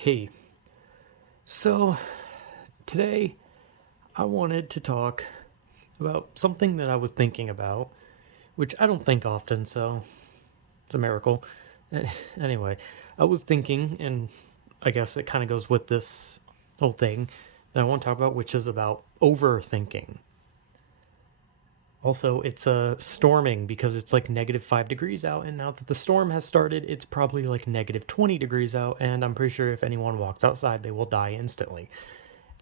Hey, so today I wanted to talk about something that I was thinking about, which I don't think often, so it's a miracle. Anyway, I was thinking, and I guess it kind of goes with this whole thing that I want to talk about, which is about overthinking. Also, it's storming because it's like -5 degrees out, and now that the storm has started, it's probably like -20 degrees out, and I'm pretty sure if anyone walks outside, they will die instantly.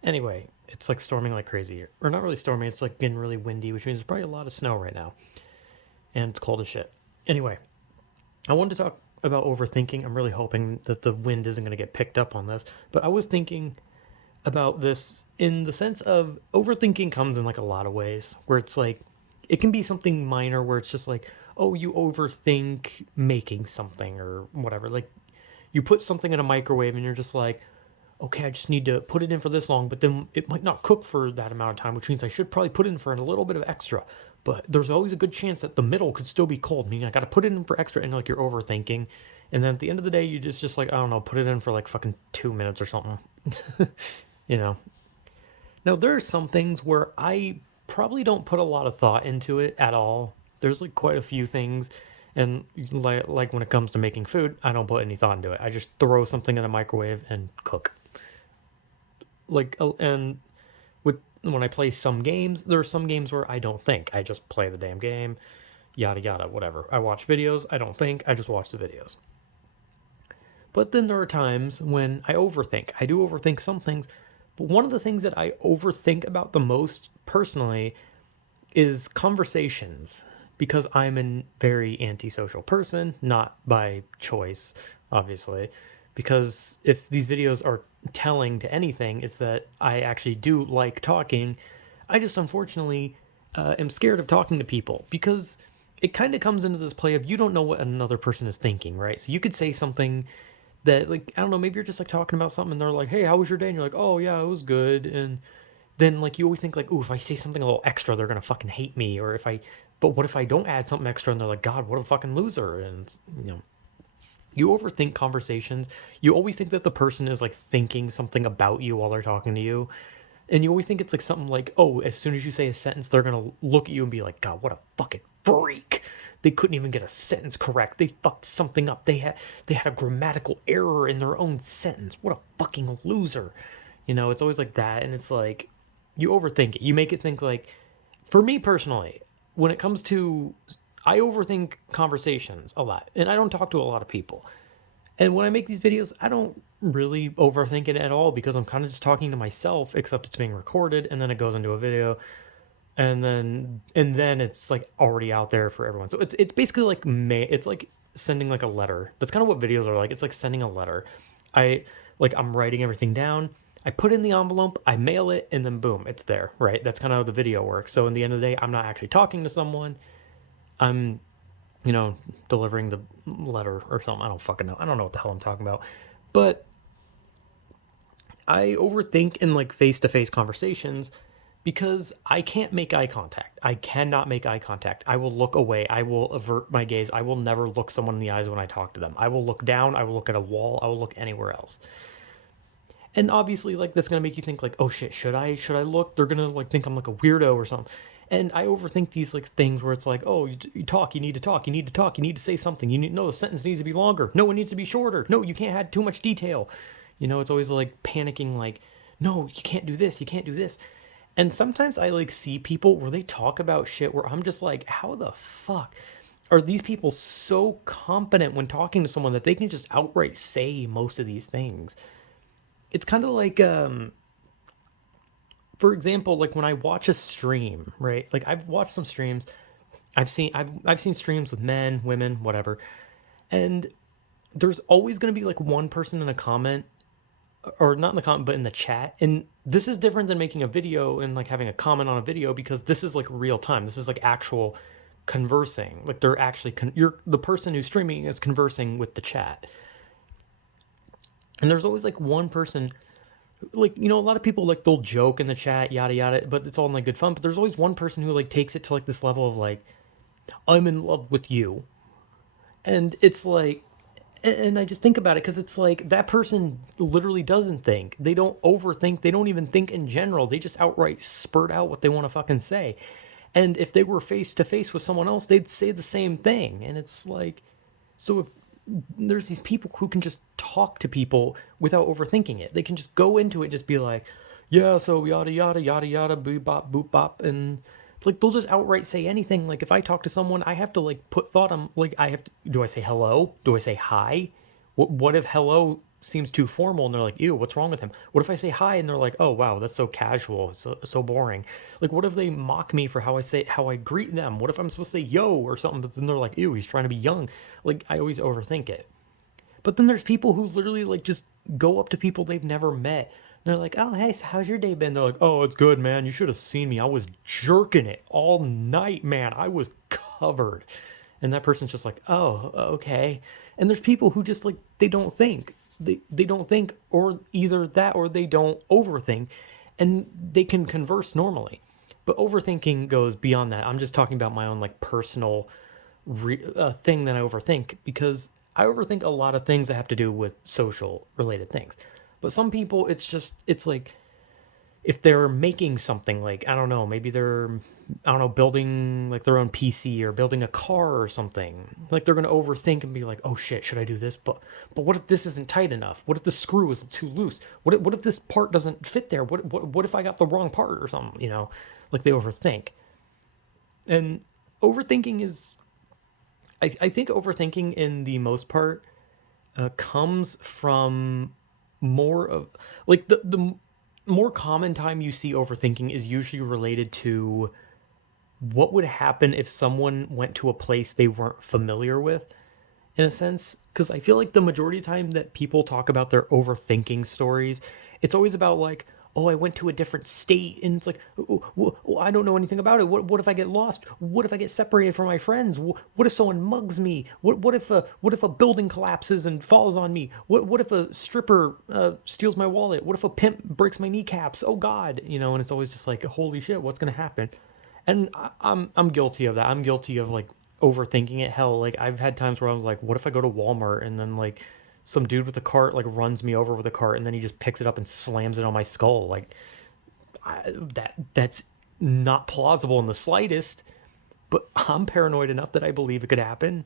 Anyway, it's like storming like crazy here. Or not really storming, it's like getting really windy, which means there's probably a lot of snow right now. And it's cold as shit. Anyway, I wanted to talk about overthinking. I'm really hoping that the wind isn't going to get picked up on this. But I was thinking about this in the sense of overthinking comes in like a lot of ways, where it's like, it can be something minor where it's just like, oh, you overthink making something or whatever. Like, you put something in a microwave and you're just like, okay, I just need to put it in for this long, but then it might not cook for that amount of time, which means I should probably put it in for a little bit of extra. But there's always a good chance that the middle could still be cold, meaning I got to put it in for extra, and like you're overthinking. And then at the end of the day, you just like, I don't know, put it in for like fucking 2 minutes or something. you know. Now there are some things where I probably don't put a lot of thought into it at all. There's like quite a few things, and like when it comes to making food, I don't put any thought into it. I just throw something in a microwave and cook. And with when I play some games, there are some games where I don't think. I just play the damn game, yada yada, whatever. I watch videos, I don't think, I just watch the videos. But then there are times when I overthink. I do overthink some things, but one of the things that I overthink about the most personally is conversations, because I'm a very antisocial person, not by choice, obviously. Because if these videos are telling to anything, it's that I actually do like talking. I just unfortunately am scared of talking to people because it kind of comes into this play of you don't know what another person is thinking, right? So you could say something that, like, I don't know, maybe you're just like talking about something and they're like, hey, how was your day? And you're like, oh, yeah, it was good. And then like you always think like, oh, if I say something a little extra, they're gonna fucking hate me. Or if I, but what if I don't add something extra and they're like, God, what a fucking loser. And you overthink conversations. You always think that the person is like thinking something about you while they're talking to you. And you always think it's like something like, oh, as soon as you say a sentence, they're gonna look at you and be like, God, what a fucking freak. They couldn't even get a sentence correct. They fucked something up. They had a grammatical error in their own sentence. What a fucking loser. It's always like that. And it's like, you overthink it. You make it think like, for me personally, when it comes to, I overthink conversations a lot, and I don't talk to a lot of people. And when I make these videos, I don't really overthink it at all because I'm kind of just talking to myself, except it's being recorded and then it goes into a video, and then it's like already out there for everyone. So it's basically like it's like sending like a letter. That's kind of what videos are like. It's like sending a letter. I I'm writing everything down. I put in the envelope, I mail it, and then boom, it's there, right? That's kind of how the video works. So in the end of the day, I'm not actually talking to someone. I'm delivering the letter or something. I don't fucking know. I don't know what the hell I'm talking about. But I overthink in like face to face conversations because I can't make eye contact. I cannot make eye contact. I will look away. I will avert my gaze. I will never look someone in the eyes when I talk to them. I will look down. I will look at a wall. I will look anywhere else. And obviously, like, that's gonna make you think like, oh shit, should I look? They're gonna like think I'm like a weirdo or something. And I overthink these like things where it's like, oh, you talk, you need to talk, you need to talk, you need to say something. You need no, the sentence needs to be longer. No, it needs to be shorter. No, you can't add too much detail. It's always like panicking, like, no, you can't do this, you can't do this. And sometimes I like see people where they talk about shit where I'm just like, how the fuck are these people so confident when talking to someone that they can just outright say most of these things? It's kind of like for example, like when I watch a stream, right? Like I've watched some streams. I've seen streams with men, women, whatever. And there's always going to be like one person in a comment, or not in the comment but in the chat. And this is different than making a video and like having a comment on a video, because this is like real time. This is like actual conversing. Like they're actually you're the person who's streaming is conversing with the chat. And there's always like one person, like, a lot of people like they'll joke in the chat, yada yada, but it's all in like good fun. But there's always one person who like takes it to like this level of like, I'm in love with you. And it's like, And I just think about it because it's like that person literally doesn't think. They don't overthink. They don't even think in general. They just outright spurt out what they want to fucking say. And if they were face to face with someone else, they'd say the same thing. And it's like, so if there's these people who can just talk to people without overthinking it, they can just go into it, just be like, yeah, so yada yada yada yada, boop bop boop bop, and like they'll just outright say anything. Like if I talk to someone, I have to like put thought on. Like I have to. Do I say hello? Do I say hi? What if hello seems too formal and they're like, ew, what's wrong with him? What if I say hi and they're like, oh wow, that's so casual, so boring. Like what if they mock me for how I greet them? What if I'm supposed to say yo or something, but then they're like, ew, he's trying to be young. Like I always overthink it. But then there's people who literally like just go up to people they've never met. They're like, "Oh, hey, so how's your day been?" They're like, "Oh, it's good, man. You should have seen me. I was jerking it all night, man. I was covered." And that person's just like, "Oh, okay." And there's people who just like they don't think. They don't think, or either that or they don't overthink, and they can converse normally. But overthinking goes beyond that. I'm just talking about my own like personal thing that I overthink because I overthink a lot of things that have to do with social related things. But some people, it's like if they're making something like, I don't know, maybe they're, I don't know, building like their own PC or building a car or something. Like they're going to overthink and be like, oh shit, should I do this? But what if this isn't tight enough? What if the screw is too loose? What if this part doesn't fit there? What if I got the wrong part or something, you know? Like they overthink. And overthinking is I think overthinking in the most part comes from more of like the more common time you see overthinking is usually related to what would happen if someone went to a place they weren't familiar with in a sense, because I feel like the majority of the time that people talk about their overthinking stories, it's always about like, oh, I went to a different state, and it's like, oh, I don't know anything about it. What if I get lost? What if I get separated from my friends? What if someone mugs me? What if a building collapses and falls on me? What if a stripper steals my wallet? What if a pimp breaks my kneecaps? Oh God, you know, and it's always just like, holy shit, what's gonna happen? And I'm guilty of that. I'm guilty of like overthinking it. Hell, like I've had times where I was like, what if I go to Walmart and then like some dude with a cart like runs me over with a cart and then he just picks it up and slams it on my skull. Like that's not plausible in the slightest. But I'm paranoid enough that I believe it could happen.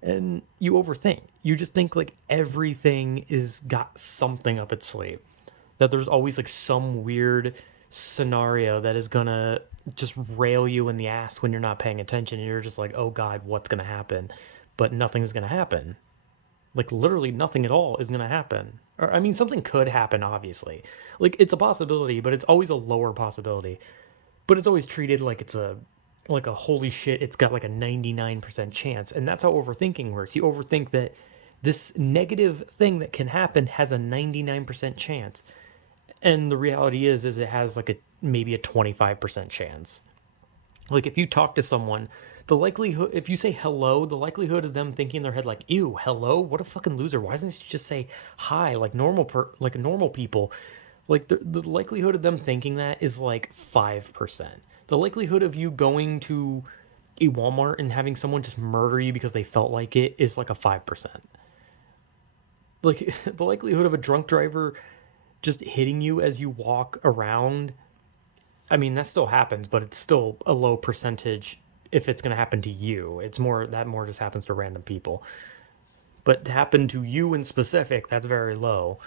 And you overthink. You just think like everything is got something up its sleeve. That there's always like some weird scenario that is gonna just rail you in the ass when you're not paying attention and you're just like, oh God, what's gonna happen? But nothing's gonna happen. Like literally nothing at all is gonna happen. Or I mean something could happen, obviously. Like it's a possibility, but it's always a lower possibility. But it's always treated like it's a like a holy shit, it's got like a 99% chance. And that's how overthinking works. You overthink that this negative thing that can happen has a 99% chance. And the reality is it has like a maybe a 25% chance. Like if you talk to someone, the likelihood if you say hello, the likelihood of them thinking in their head like, ew, hello, what a fucking loser, why doesn't he just say hi like like normal people? Like the likelihood of them thinking that is like 5%. The likelihood of you going to a Walmart and having someone just murder you because they felt like it is like a 5%. Like the likelihood of a drunk driver just hitting you as you walk around, I mean, that still happens, but it's still a low percentage if it's going to happen to you. It's more that more just happens to random people. But to happen to you in specific, that's very low,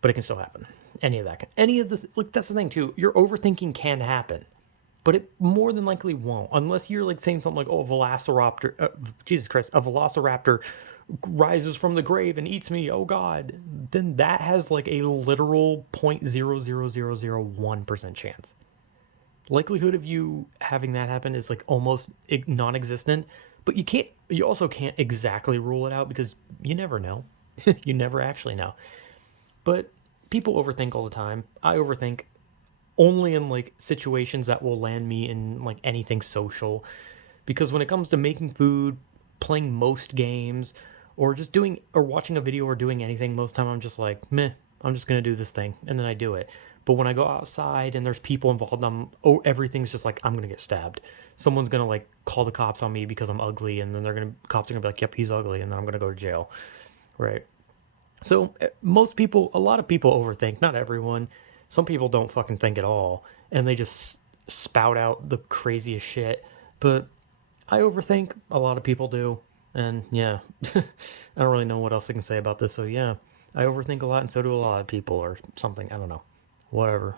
but it can still happen. Any of that can, any of the, like, that's the thing too. Your overthinking can happen, but it more than likely won't, unless you're like saying something like, oh, a velociraptor, Jesus Christ, a velociraptor rises from the grave and eats me, oh God, then that has like a literal 0.00001% chance. Likelihood of you having that happen is like almost non-existent, but you also can't exactly rule it out because you never know. You never actually know. But people overthink all the time. I overthink only in like situations that will land me in like anything social, because when it comes to making food, playing most games, or just doing or watching a video or doing anything, most time I'm just like, meh, I'm just gonna do this thing, and then I do it. But when I go outside and there's people involved, everything's just like I'm gonna get stabbed. Someone's gonna like call the cops on me because I'm ugly, and then cops are gonna be like, "Yep, he's ugly," and then I'm gonna go to jail, right? So a lot of people overthink. Not everyone. Some people don't fucking think at all, and they just spout out the craziest shit. But I overthink. A lot of people do, and yeah, I don't really know what else I can say about this. So yeah, I overthink a lot, and so do a lot of people, or something. I don't know. Whatever.